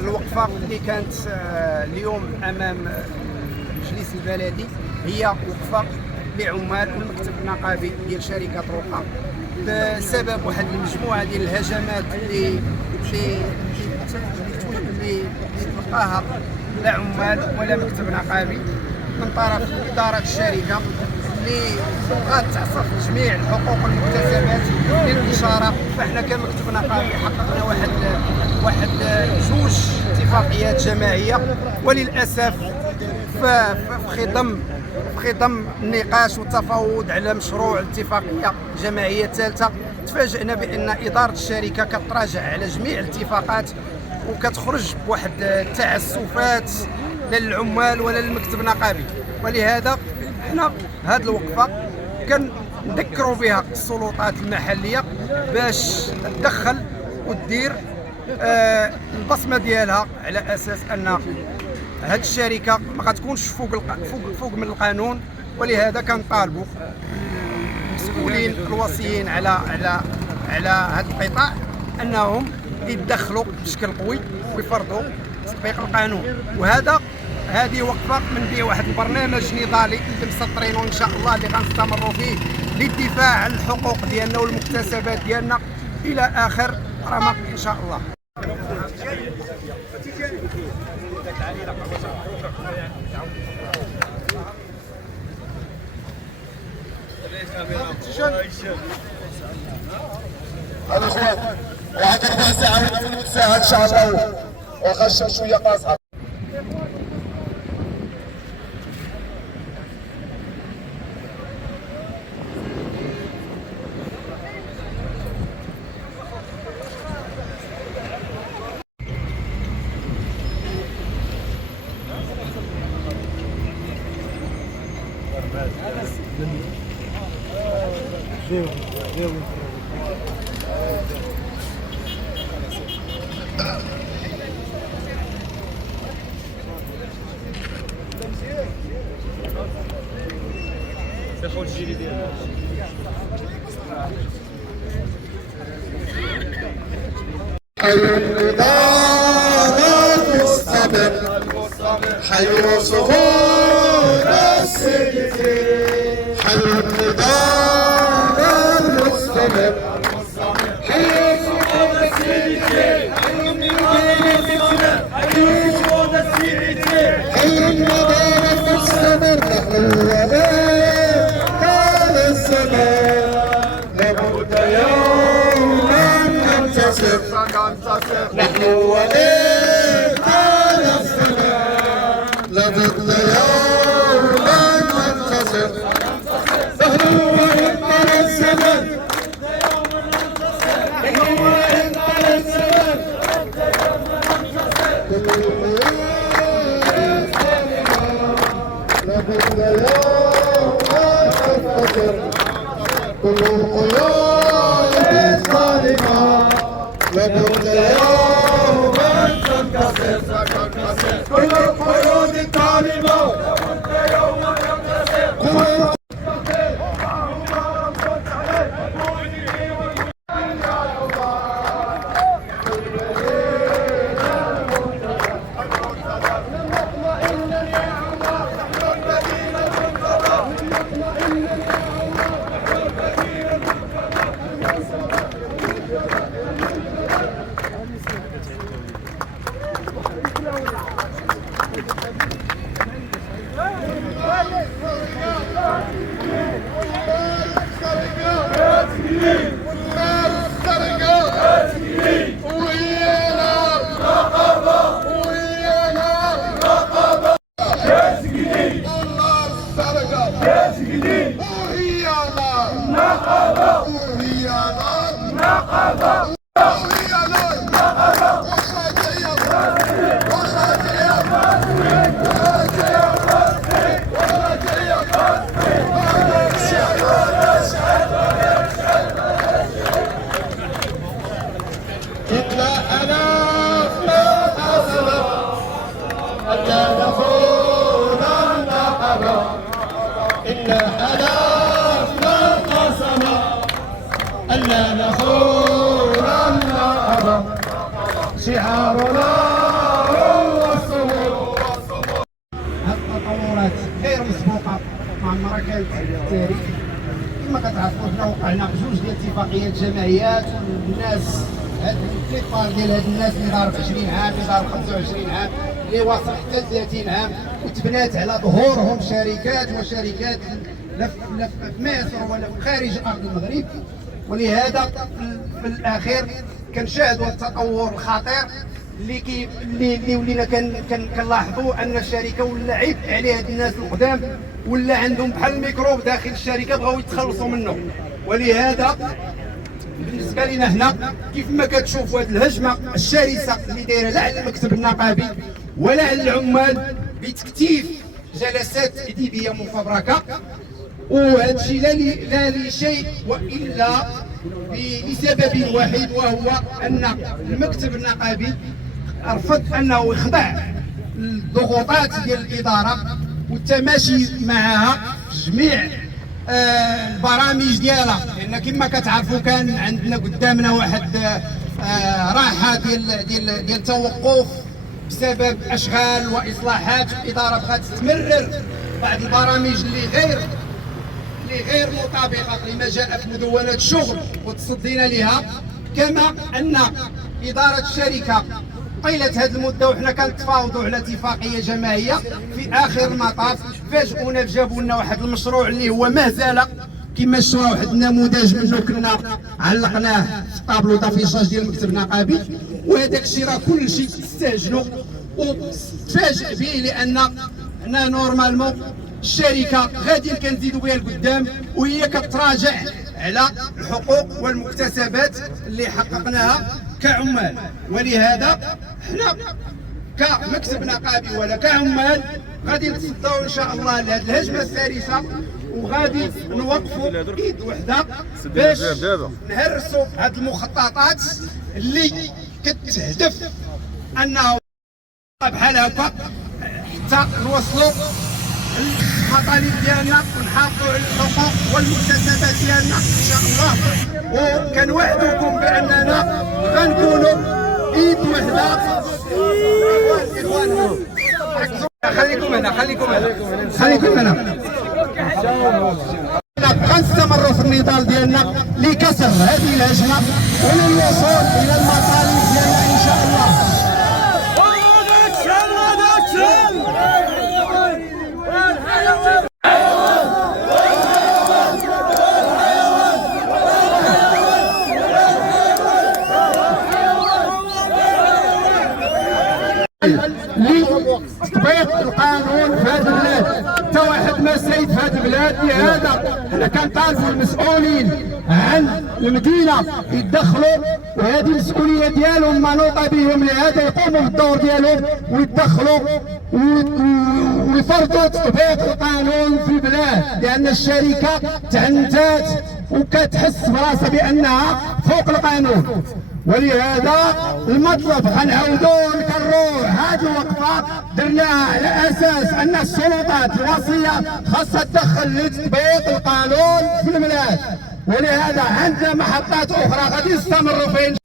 الوقفة اللي كانت اليوم أمام المجلس البلدي هي وقفة لعمال المكتب النقابي ديال شركة روقا بسبب واحد المجموعة ديال الهجمات اللي تلقاها لا عمال ولا مكتب نقابي من طرف إدارة الشركة اللي بغات تعصف جميع الحقوق والمكتسبات للإشارة. فاحنا كمكتب نقابي حققنا واحد جوج اتفاقيات جماعية، وللأسف في خضم النقاش والتفاوض على مشروع اتفاقية جماعية ثالثة تفاجئنا بأن إدارة الشركة كتراجع على جميع الاتفاقات وكتخرج بواحد التعسفات لا للعمال ولا للمكتب النقابي. ولهذا حنا هذه الوقفة كنذكروا بها السلطات المحلية باش تدخل ودير البصمة ديالها على أساس أن هذه الشركة ما غتكونش فوق من القانون. ولهذا كنطالبوا المسؤولين الوصيين على هذا القطاع انهم يتدخلوا بشكل قوي ويفرضوا تطبيق القانون. هذه وقفه من بيه واحد البرنامج نضالي اللي مسطرينه ان شاء الله اللي غنستمروا فيه للدفاع عن الحقوق ديالنا والمكتسبات ديالنا الى اخر رمق ان شاء الله. الاخوان واحد ربع ساعه ولا 8 ساعات ان شاء الله، واخا شويه قاصحه. حي النضال المستمر، حي صهور السجن، حي النضال المستمر، حي صهور السجن، حي النضال المستمر، حي صهور السجن، حي النضال المستمر. نحن وليد طال الزمان، لابد يوما ننتصر، نحن وليد طال الزمان، لابد يوما ننتصر، نحن وليد طال الزمان، نحن وليد طال الزمان، لابد يوما ننتصر، كل القيود الظالمة لابد يوما تنكسر، كل القيود الظالمة لابد يوما تنكسر. شعارنا هو الصمود. هذه التطورات غير مسبوقه ما عمرها كانت في التاريخ. كما كتعرفوا حنا وقعنا بجوج ديال اتفاقيات جمعيات، والناس هاد البليطار ديال هاد الناس اللي ضارب 20 عام اللي ضارب 25 عام اللي واصل حتى 30 عام، وتبنات على ظهورهم شركات وشركات لا في مصر ولا في خارج ارض المغرب. ولهذا في الاخير كنشاهدوا التطور الخطير اللي ولينا كنلاحظوا ان الشركه ولا عبء عليها هاد الناس القدام، ولا عندهم بحال الميكروب داخل الشركه بغاو يتخلصوا منه. ولهذا بالنسبه لنا هنا كيف ما كتشوفوا هذه الهجمه الشرسه اللي دايره لا على المكتب النقابي ولا على العمال بتكتيف جلسات اديبيه مفبركه، وهذا الشيء لا لشيء والا لسبب واحد، وهو ان المكتب النقابي رفض انه يخضع الضغوطات ديال الاداره والتماشي معها في جميع البرامج ديالها. لان كما كتعرفوا كان عندنا قدامنا واحد راحه ديال توقف بسبب اشغال واصلاحات. الاداره بغات تمرر بعض البرامج اللي غير مطابقه لما جاء في مدونه الشغل وتصدينا لها. كما ان اداره الشركه طيله هذه المده وحنا كنتفاوضوا على اتفاقيه جماعيه، في اخر المطاف فاجئونا جابوا لنا واحد المشروع اللي هو مهزله كما شفتوا، واحد النموذج منه كنا علقناه في الطابلو دافيشاج ديال المكتب النقابي. وهذاك الشيء راه كل شيء استهجنوا وتفاجئ به، لان حنا نورمالمون الشركه غادي كنزيدوا بها لقدام وهي كتراجع على الحقوق والمكتسبات اللي حققناها كعمال. ولهذا حنا كمكتب نقابي ولا كعمال غادي نتصداو ان شاء الله لهذه الهجمه الثالثه، وغادي نوقفوا ايد وحده باش نهرسوا هذه المخططات اللي كتهدف انه بحال هكا حتى نوصلوا المطالب ديالنا ونحافظوا على الحقوق والمكتسبات ديالنا ان شاء الله. وكنوعدكم باننا غنكونوا ايد وحده. اخوان خليكم هنا غنستمروا في النضال ديالنا لكسر هذه الهجمه وللوصول الى المطالب ديالنا ان شاء الله. لتطبيق القانون في هذه البلاد، حتى واحد ما سيد في هذه البلاد. لهذا حنا كنطالبوا المسؤولين عن المدينه يتدخلوا، وهذه المسؤوليه ديالهم منوطه بهم، لهذا يقوموا بالدور ديالهم ويتدخلوا ويفرضوا تطبيق القانون في البلاد، لان الشركه تعنتات وكتحس براسها بانها فوق القانون. ولهذا المطلب غنعاودوا نكرروا هذه الوقفه درناها على اساس ان السلطات الوصيه خاصها تدخل لتطبيق القانون في البلاد. ولهذا عندنا محطات اخرى غادي نستمروا فيها.